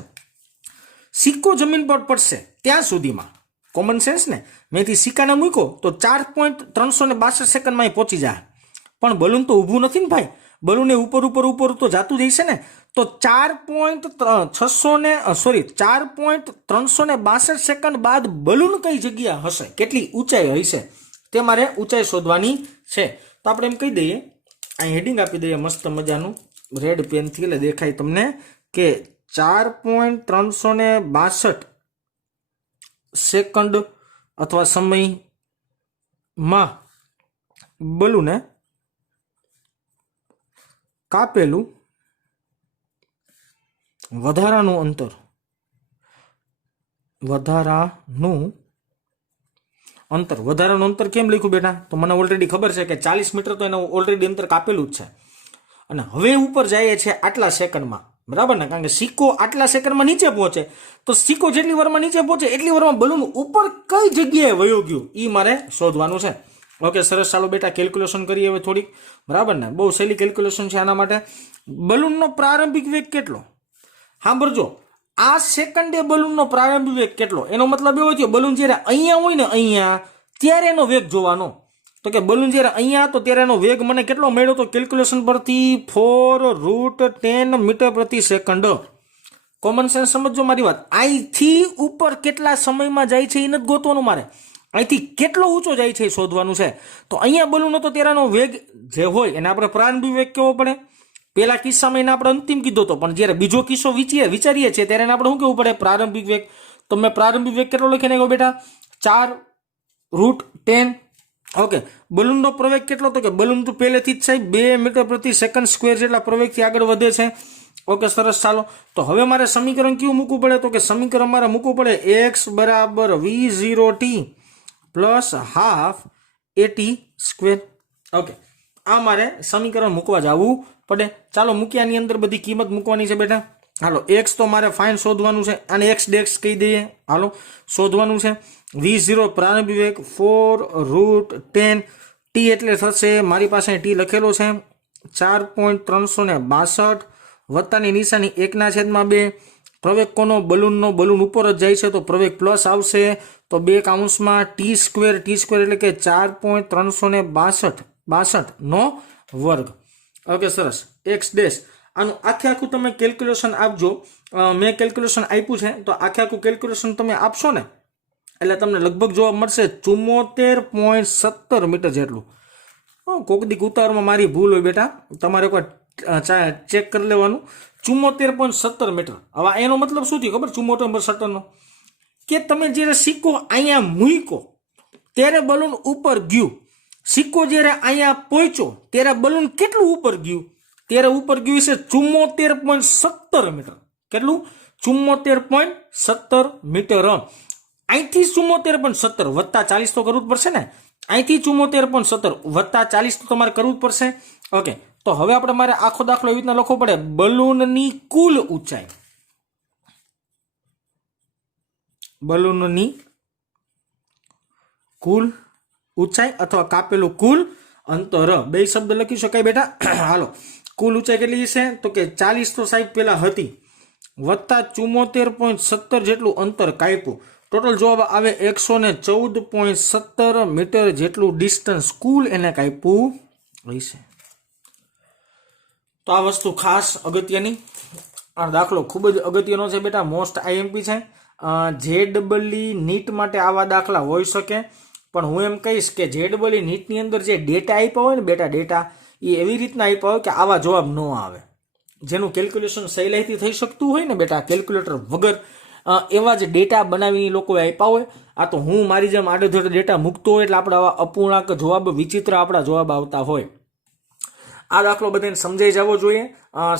સિક્કો જમીન પર પડશે ત્યાં સુધીમાં, કોમન સેન્સ ને, મેંથી સિક્કાને મૂક્યો તો 4.362 સેકન્ડમાં પહોંચી જાય. પણ બલૂન તો ઊભું નથી ને ભાઈ, બલૂન એ ઉપર તો જાતું જઈશે ને. તો 4.362 સેકન્ડ બાદ બલૂન કઈ જગ્યા હશે, કેટલી ઊંચાઈ હશે, તે મારે ઊંચાઈ શોધવાની છે. તો આપણે એમ કહી દઈએ, અહીં હેડિંગ આપી દઈએ મસ્ત મજાનું રેડ પેનથી, એટલે દેખાય તમને કે 4.362 સેકન્ડ અથવા સમયમાં બલૂને કાપેલું વધારાનું અંતર કેમ લખ્યું બેટા? તો મને ઓલરેડી ખબર છે કે 40 મીટર તો એનું ઓલરેડી અંતર કાપેલું જ છે, અને હવે ઉપર જાય છે આટલા સેકન્ડમાં, બરાબર ને? કારણ કે સિક્કો આટલા સેકન્ડમાં નીચે પહોંચે, તો સિક્કો જેટલી વારમાં નીચે પહોંચે એટલી વારમાં બલૂન ઉપર કઈ જગ્યાએ વયો ગયું એ મારે શોધવાનું છે. ઓકે, સરસ. ચાલો બેટા, કેલ્ક્યુલેશન કરીએ હવે થોડીક, બરાબર ને? બહુ સહેલી કેલ્ક્યુલેશન છે આના માટે. બલૂનનો પ્રારંભિક વેગ કેટલો? સાંભળજો, આ સેકન્ડે બલૂનનો પ્રારંભિક વેગ કેટલો, એનો મતલબ એવો થયો, બલૂન જ્યારે અહીંયા હોય ને, અહીંયા, ત્યારે એનો વેગ જોવાનો. તો કે બલૂન જ્યારે અહીંયા હતો ત્યારે એનો વેગ મને કેટલો મળ્યો? તો કેલ્ક્યુલેશન પરથી 4√10 મીટર પ્રતિ સેકન્ડ. કોમન સેન્સ સમજો મારી વાત. અહીંથી ઉપર કેટલા સમયમાં જાય છે એ નથી ગોતવાનું મારે, અહીંથી કેટલો ઊંચો જાય છે એ શોધવાનું છે. તો અહીંયા બલૂન હતો ત્યારેનો વેગ જે હોય એને આપણે પ્રારંભિક વેગ કેવો પડે? પેલા કિસ્સામાં એને આપણે અંતિમ કીધો હતો, પણ જ્યારે બીજો કિસ્સો વિચારીએ છીએ ત્યારે એને આપણે શું કેવું પડે? પ્રારંભિક વેગ. તો મેં પ્રારંભિક વેગ કેટલો લખીને આવ્યો બેટા? 4√10. ઓકે, બલૂનનો પ્રવેગ કેટલો? તો કે બલૂન તો પહેલેથી જ સાહેબ 2 મીટર પ્રતિ સેકન્ડ સ્ક્વેર જેટલા પ્રવેગથી આગળ વધે છે. ઓકે, સરસ. ચાલો, તો હવે મારે સમીકરણ કયું મૂકવું પડે? તો કે સમીકરણ મારે મૂકવું પડે x બરાબર v0t plus half at square. Okay, આ મારે સમીકરણ મૂકવા જવું પડે. ચાલો, મૂક્યાની અંદર બધી કિંમત મૂકવાની છે બેટા. હાલો, x તો મારે ફાઇન શોધવાનું છે, અને x ડેક્સ કહી દઈએ. હાલો, શોધવાનું છે v0 પ્રારંભિક વેગ 4√10, t એટલે થશે, મારી પાસે t લખેલો છે 4.362 વત્તાની નિશાની 1/2. પ્રવેગ કોનો? બલૂનનો. બલૂન ઉપર જ જાય છે તો પ્રવેગ પ્લસ આવશે, તો 2 કૌંસમાં t સ્ક્વેર એટલે કે 4.362 નો વર્ગ. ઓકે, સરસ. x ડેશ આનું આખું તમે કેલ્ક્યુલેશન આપજો. મેં કેલ્ક્યુલેશન આપ્યું છે, તો આખું કેલ્ક્યુલેશન તમે આપશો ને એટલે તમને લગભગ જવાબ મળશે 74.17 મીટર જેટલું. કોક દીક ઉતાવળમાં મારી ભૂલ હોય બેટા, તમારે કોઈ ચેક કરી લેવાનું. 74.17 મીટર. હવે એનો મતલબ શું થયું ખબર? 74.17 નો કે તમે જ્યારે સિક્કો અહીંયા મૂક્યો ત્યારે બલૂન ઉપર ગયું, સિક્કો જ્યારે અહીંયા પહોંચ્યો ત્યારે બલૂન કેટલું ઉપર ગયું? ત્યારે ઉપર ગયું છે 74.17 મીટર. કેટલું? 74.17 મીટર. અહીંથી 74.17 વત્તા 40 તો કરવું જ પડશે ને. અહીંથી 74.17 વત્તા 40 તો તમારે કરવું જ પડશે. ઓકે, તો હવે આપણે મારે આખો દાખલો એવી રીતના લખવો પડે, બલૂનની કુલ ઊંચાઈ, બલૂનની કુલ ઊંચાઈ અથવા કાપેલું કુલ અંતર બે શબ્દ લખી શકાય બેટા. હાલો, કુલ ઊંચાઈ કેટલી છે તો કે 40 તો સાહેબ પેલા હતી વત્તા 74.17 જેટલું અંતર કાપ્યું. ટોટલ જવાબ આવે 114.17 મીટર જેટલું ડિસ્ટન્સ કુલ એને કાપ્યું હશે. તો આ વસ્તુ ખાસ અગત્યની, આ દાખલો ખૂબ જ અગત્યનો છે બેટા, મોસ્ટ આઈએમપી છે. જેડબલઈ નીટ માટે આવા દાખલા હોઈ શકે, પણ હું એમ કહીશ કે જેડબલઈ નીટની અંદર જે ડેટા આપ્યા હોય ને બેટા, ડેટા એ એવી રીતના આપ્યા હોય કે આવા જવાબ ન આવે, જેનું કેલ્ક્યુલેશન સહેલાઈથી થઈ શકતું હોય ને બેટા, કેલ્ક્યુલેટર વગર એવા જ ડેટા બનાવીને લોકોએ આપ્યા હોય. આ તો હું મારી જેમ આડેધડ ડેટા મૂકતો હોય એટલે આપણે આવા અપૂર્ણાંક જવાબ, વિચિત્ર આપણા જવાબ આવતા હોય. આ દાખલો બધાને સમજાઈ જવો જોઈએ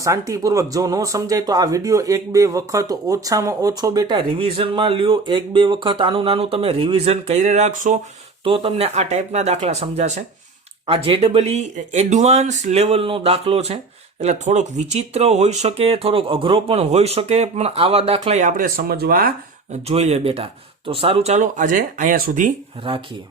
શાંતિપૂર્વક. જો ન સમજાય તો આ વિડીયો 1-2 વખત ઓછામાં ઓછો બેટા રિવિઝનમાં લ્યો. 1-2 વખત આનું નાનું તમે રિવિઝન કરી રાખશો તો તમને આ ટાઈપના દાખલા સમજાશે. આ જેડબલઈ એડવાન્સ લેવલનો દાખલો છે એટલે થોડોક વિચિત્ર હોઈ શકે, થોડોક અઘરો પણ હોઈ શકે, પણ આવા દાખલા આપણે સમજવા જોઈએ બેટા. તો સારું, ચાલો આજે અહીંયા સુધી રાખીએ.